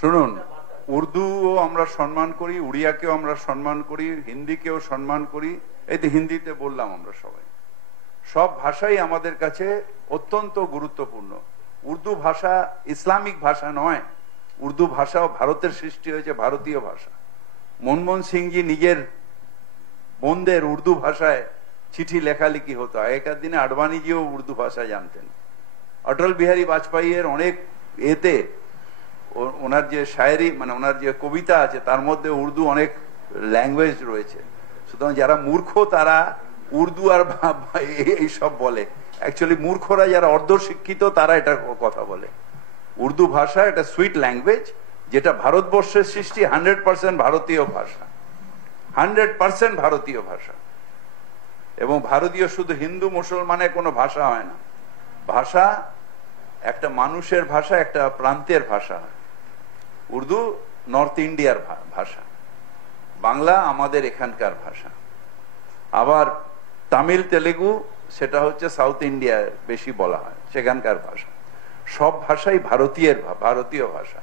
শুনুন, উর্দুও আমরা সম্মান করি, উড়িয়াকেও আমরা সম্মান করি, হিন্দিকেও সম্মান করি। এই তো হিন্দিতে বললাম, আমরা সবাই সব ভাষাই আমাদের কাছে অত্যন্ত গুরুত্বপূর্ণ। উর্দু ভাষা ইসলামিক ভাষা নয়, উর্দু ভাষাও ভারতের সৃষ্টি হয়েছে, ভারতীয় ভাষা। মনমোহন সিংজি নিজের বোনদের উর্দু ভাষায় চিঠি লেখালেখি হতো। আগেকার দিনে আডবাণীজিও উর্দু ভাষা জানতেন। অটল বিহারী বাজপেয়ীর অনেক এতে ওনার যে শায়েরি, মানে ওনার যে কবিতা আছে, তার মধ্যে উর্দু অনেক ল্যাঙ্গুয়েজ রয়েছে। সুতরাং যারা মূর্খ তারা উর্দু আর এইসব বলে। অ্যাকচুয়ালি মূর্খরা যারা অর্ধশিক্ষিত তারা এটার কথা বলে। উর্দু ভাষা এটা সুইট ল্যাঙ্গুয়েজ, যেটা ভারতবর্ষের সৃষ্টি, 100% ভারতীয় ভাষা, 100% ভারতীয় ভাষা। এবং ভারতীয় শুধু হিন্দু মুসলমানের কোনো ভাষা হয় না, ভাষা একটা মানুষের ভাষা, একটা প্রান্তের ভাষা। উর্দু নর্থ ইন্ডিয়ার ভাষা, বাংলা আমাদের এখানকার ভাষা। আবার তামিল তেলেগু সেটা হচ্ছে সাউথ ইন্ডিয়ার বেশি বলা হয়, সেখানকার ভাষা। সব ভাষাই ভারতীয় ভাষা।